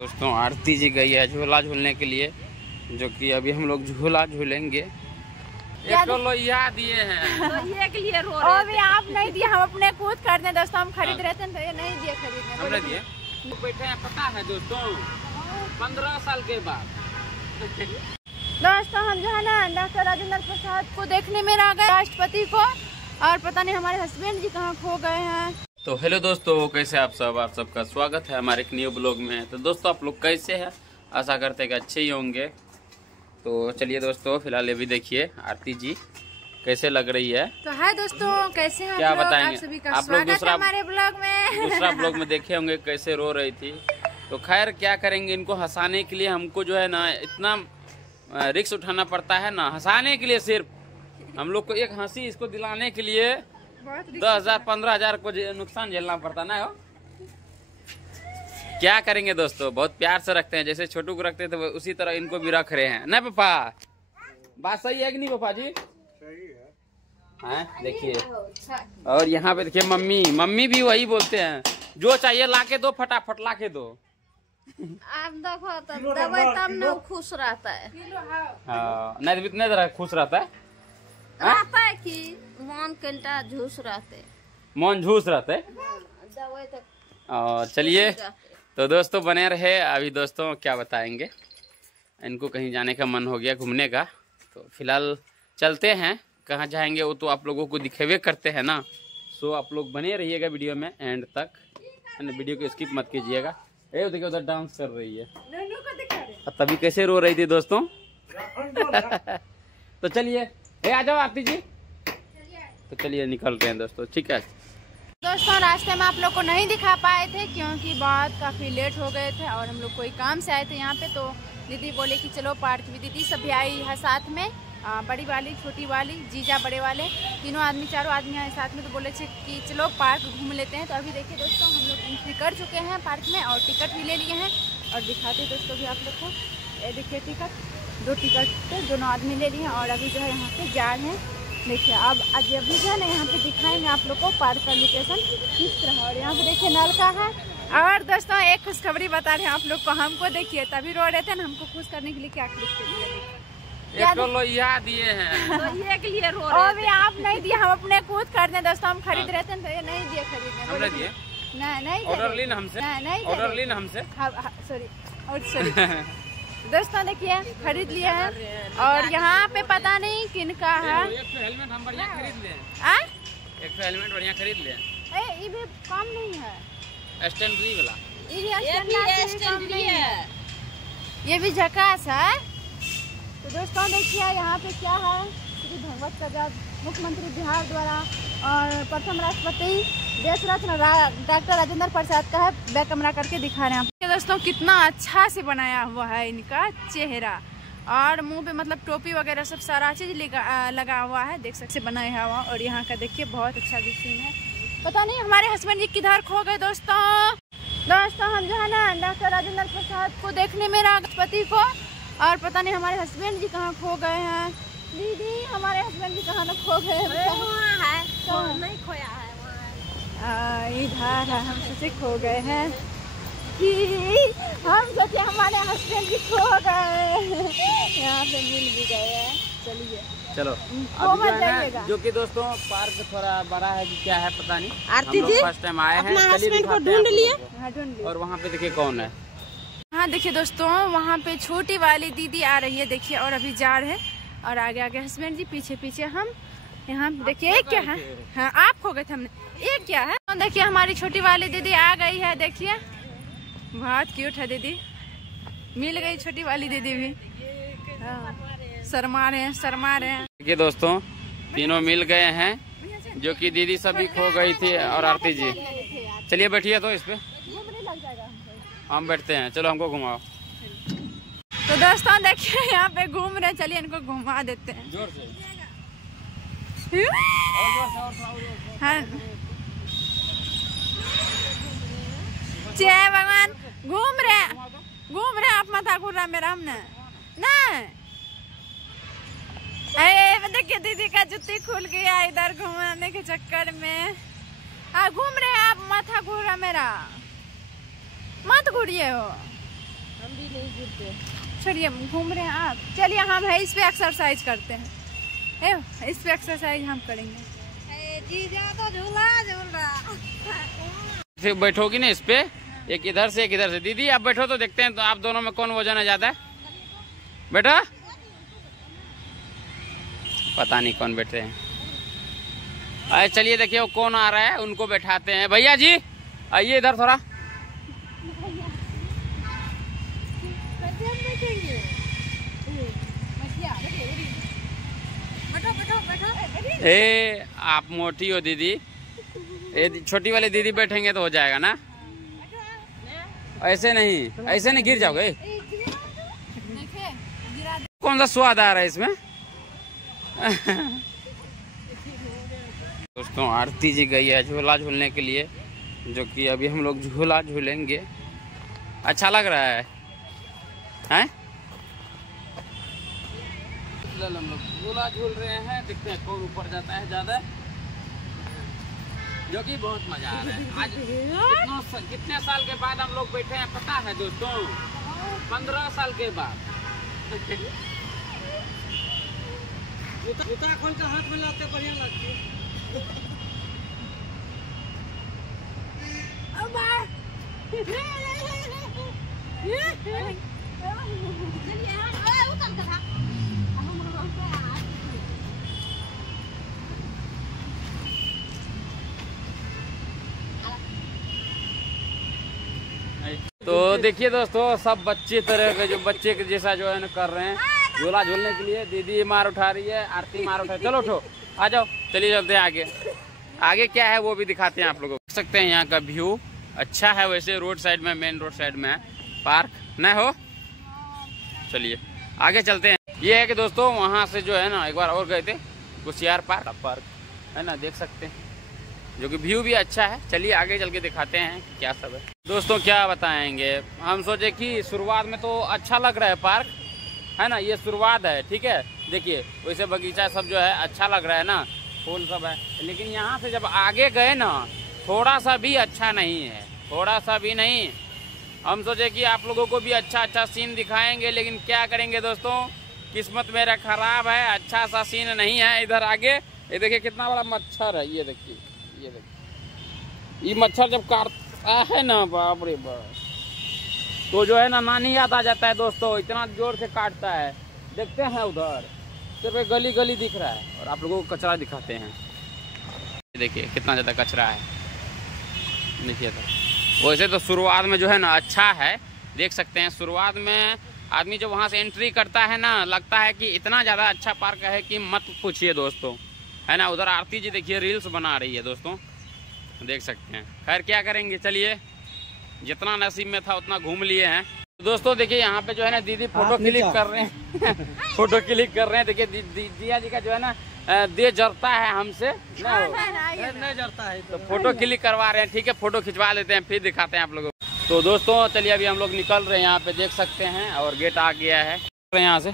दोस्तों आरती जी गई है झूला झूलने के लिए, जो कि अभी हम लोग झूला झूलेंगे। एक तो लोहिया दिए हैं लोहिया के लिए रो रहे थे। आप नहीं दिए, हम अपने खुद खरीदने दोस्तों, हम खरीद रहे थे तो ये नहीं दिए खरीदने। हमने दिए बैठे हैं, पता है दोस्तों 15 साल के बाद। दोस्तों हम जो है ना डॉक्टर राजेंद्र प्रसाद को देखने में आ गए, राष्ट्रपति को, और पता नहीं हमारे हस्बैंड जी कहाँ खो गए हैं। तो हेलो दोस्तों, कैसे आप सबका स्वागत है हमारे एक न्यू ब्लॉग में। तो दोस्तों आप लोग कैसे हैं, आशा करते हैं कि अच्छे ही होंगे। तो चलिए दोस्तों, फिलहाल अभी देखिए आरती जी कैसे लग रही है। तो हाय दोस्तों, कैसे हैं क्या आप लोग? बताएंगे आप सभी का आप लोग स्वागत है हमारे ब्लॉग में। दूसरा ब्लॉग में देखे होंगे कैसे रो रही थी। तो खैर क्या करेंगे, इनको हंसाने के लिए हमको जो है ना इतना रिस्क उठाना पड़ता है ना, हंसाने के लिए सिर्फ हम लोग को एक हंसी इसको दिलाने के लिए 10,000 15,000 को नुकसान झेलना पड़ता ना। हो क्या करेंगे दोस्तों, बहुत प्यार से रखते हैं, जैसे छोटू को रखते थे उसी तरह इनको भी रख रहे हैं ना। पापा बात सही है कि नहीं पापा जी? सही है। देखिए, और यहाँ पे देखिए मम्मी भी वही बोलते हैं, जो चाहिए लाके दो, फटाफट लाके दो। आप देखो तब दवाई तब न खुश रहता है। नहीं खुश रहता है कि मन कंटा झूस रहते, मन झूस रहते। दवाई चलिए तो दोस्तों बने रहे। अभी दोस्तों क्या बताएंगे, इनको कहीं जाने का मन हो गया घूमने का, तो फिलहाल चलते हैं। कहाँ जाएंगे वो तो आप लोगों को दिखेवे करते हैं ना। सो आप लोग बने रहिएगा वीडियो में एंड तक, वीडियो को स्किप मत कीजिएगा। ए देखिए उधर डांस कर रही है, तभी कैसे रो रही थी दोस्तों। तो चलिए आ जाओ आरती जी, तो चलिए निकलते हैं दोस्तों, ठीक है। दोस्तों रास्ते में आप लोग को नहीं दिखा पाए थे क्योंकि बहुत काफ़ी लेट हो गए थे और हम लोग कोई काम से आए थे यहाँ पे। तो दीदी बोले कि चलो पार्क में, दीदी सभी आई है साथ में, बड़ी वाली, छोटी वाली, जीजा, बड़े वाले, तीनों आदमी, चारों आदमी आए साथ में। तो बोले थे कि चलो पार्क घूम लेते हैं। तो अभी देखिए दोस्तों, हम लोग एंट्री कर चुके हैं पार्क में और टिकट भी ले लिए हैं और दिखाते हैं दोस्तों भी आप लोग को। ये देखिए टिकट, 2 टिकट दोनों आदमी ले लिए हैं और अभी जो है यहाँ पे जा रहे हैं। देखिए अब अभी जो है ना यहाँ पे दिखाएंगे आप लोग को पार्क का लोकेशन किस तरह। और यहाँ पे देखिए नलका है। और दोस्तों एक खुशखबरी बता रहे हैं आप लोग को, हमको देखिए तभी रो रहे थे ना, हमको खुश करने के लिए क्या एक तो लोहिया दिए हैं। लोहिया के लिए रो रहे थे। आप नहीं दिए, हम अपने खुद खरीदने दोस्तों, हम खरीद रहे थे तो ये नहीं दिए खरीदने। हमने दिए नहीं ऑर्डर लेना हमसे, नहीं ऑर्डर लेना हमसे, सॉरी दोस्तों देखिए खरीद लिया है। और यहाँ पे पता नहीं किनका है। एक तो हेलमेट हम बढ़िया खरीद ले, एक तो हेलमेट बढ़िया खरीद ले। ये भी कम नहीं है, स्टैंडरी वाला, ये भी झकास है। तो दोस्तों देखिए यहाँ पे क्या है, श्री भगवत प्रसाद मुख्यमंत्री बिहार द्वारा और प्रथम राष्ट्रपति देश रत्न डॉक्टर राजेंद्र प्रसाद का है, बैक कैमरा करके दिखा रहे हैं दोस्तों। कितना अच्छा से बनाया हुआ है इनका चेहरा, और मुंह पे मतलब टोपी वगैरह सब सारा चीज लगा हुआ है, देख सकते बनाया हुआ। और यहाँ का देखिए बहुत अच्छा भी सीन है। पता नहीं हमारे हस्बैंड जी किधर खो गए दोस्तों। हम जो है ना डॉक्टर राजेंद्र प्रसाद को देखने में राष्ट्रपति को, और पता नहीं हमारे हस्बैंड जी कहाँ खो गए हैं। दीदी हमारे हस्बैंड जी कहाँ खो गए हैं? नहीं खोया है, इधर हम सोचे खो गए हैं, हम सोचे हमारे हस्बैंड जी खो गए, यहाँ पे मिल भी गए हैं। चलिए चलो अब जो कि दोस्तों पार्क थोड़ा बड़ा है कि क्या है पता नहीं, आरती जी फर्स्ट टाइम आए हैं, चलिए ढूंढ लिए। और वहाँ पे देखिए कौन है। हाँ देखिए दोस्तों, वहाँ पे छोटी वाली दीदी आ रही है देखिए, और अभी जा रहे हैं, और आगे आगे हस्बैंड जी, पीछे पीछे हम। यहाँ देखिए एक क्या है, हाँ आप खो गए थे, हमने एक क्या है। तो देखिए हमारी छोटी वाली दीदी आ गई है, देखिए बहुत क्यूट है दीदी, मिल गई छोटी वाली दीदी भी। शर्मा रहे हैं। देखिए दोस्तों तीनों मिल गए हैं, जो कि दीदी सभी खो गई थी। और आरती जी चलिए बैठिए, तो इस पे हम बैठते हैं, चलो हमको घुमाओ। तो दोस्तों देखिए यहाँ पे घूम रहे, चलिए इनको घुमा देते हैं जोर से। हाँ जय भगवान, घूम रहे आप माथा घूर रहा मेरा, हमने ना देखिए दीदी का जुत्ती खुल गया इधर घुमाने के चक्कर में। घूम रहे आप, माथा घूर रहा मेरा, मत घूरिए हो। हम भी नहीं गिरते। छोड़िए, घूम रहे हैं आप, चलिए हम है इस पे एक्सरसाइज करते हैं। है इस पे एक्सरसाइज हम करेंगे। जीजा तो झूला झूल रहा। फिर बैठोगी ना इस पे, एक इधर से एक इधर से। दीदी आप बैठो तो देखते हैं तो आप दोनों में कौन वजन है ज्यादा। बेटा पता नहीं कौन बैठे हैं। अरे चलिए देखिए वो कौन आ रहा है, उनको बैठाते हैं। भैया जी आइए इधर थोड़ा। ए आप मोटी हो दीदी, छोटी वाली दीदी बैठेंगे तो हो जाएगा ना। ऐसे नहीं गिर जाओगे। कौन सा स्वाद आ रहा है इसमें। दोस्तों आरती जी गई है झूला झूलने के लिए, जो कि अभी हम लोग झूला झूलेंगे। अच्छा लग रहा है हैं? हम लोग झूला झूल रहे हैं, देखते हैं कौन ऊपर जाता है ज्यादा, जो कि बहुत मजा आ रहा है। आज कितने साल के बाद हम लोग बैठे हैं पता है दोस्तों? 15 साल के बाद। जूता खोल कर हाथ में लाते बढ़िया लगती है। तो देखिए दोस्तों सब बच्चे तरह के, जो बच्चे के जैसा जो है ना कर रहे हैं झूला झूलने के लिए। दीदी मार उठा रही है, आरती मार उठा रही है। चलो उठो आ जाओ, चलिए चलते हैं आगे। आगे क्या है वो भी दिखाते हैं आप लोगों को। देख सकते हैं यहाँ का व्यू अच्छा है। वैसे रोड साइड में, मेन रोड साइड में है, पार्क न हो। चलिए आगे चलते हैं। ये है कि दोस्तों वहाँ से जो है ना एक बार और गए थे, कुशियार पार्क है ना, देख सकते हैं, जो कि व्यू भी अच्छा है। चलिए आगे चल के दिखाते हैं क्या सब है। दोस्तों क्या बताएंगे, हम सोचे कि शुरुआत में तो अच्छा लग रहा है पार्क है ना, ये शुरुआत है ठीक है। देखिए वैसे बगीचा सब जो है अच्छा लग रहा है ना, फूल सब है। लेकिन यहाँ से जब आगे गए ना थोड़ा सा भी अच्छा नहीं है, थोड़ा सा भी नहीं। हम सोचे कि आप लोगों को भी अच्छा सीन दिखाएंगे, लेकिन क्या करेंगे दोस्तों, किस्मत मेरा खराब है, अच्छा सा सीन नहीं है। इधर आगे ये देखिए कितना बड़ा मच्छर है, ये देखिए ये मच्छर जब काटता है ना बाप रे बाप, तो जो है ना नानी याद आ जाता है दोस्तों, इतना जोर से काटता है। देखते हैं उधर सिर्फ गली गली दिख रहा है, और आप लोगों को कचरा दिखाते हैं। देखिए कितना ज़्यादा कचरा है, देखिए। तो वैसे तो शुरुआत में जो है ना अच्छा है, देख सकते हैं। शुरुआत में आदमी जो वहाँ से एंट्री करता है ना, लगता है कि इतना ज़्यादा अच्छा पार्क है कि मत पूछिए दोस्तों, है ना। उधर आरती जी देखिए रील्स बना रही है दोस्तों, देख सकते हैं। खैर क्या करेंगे, चलिए जितना नसीब में था उतना घूम लिए हैं। दोस्तों देखिए यहाँ पे जो है ना दीदी फोटो क्लिक कर रहे हैं फोटो क्लिक कर रहे हैं। देखिए दिया जी का जो है ना दे जरता है हमसे, नहीं जरता है, तो फोटो क्लिक करवा रहे हैं। ठीक है फोटो खिंचवा लेते हैं, फिर दिखाते हैं आप लोगों को। तो दोस्तों चलिए अभी हम लोग निकल रहे हैं, यहाँ पे देख सकते हैं, और गेट आ गया है यहाँ से।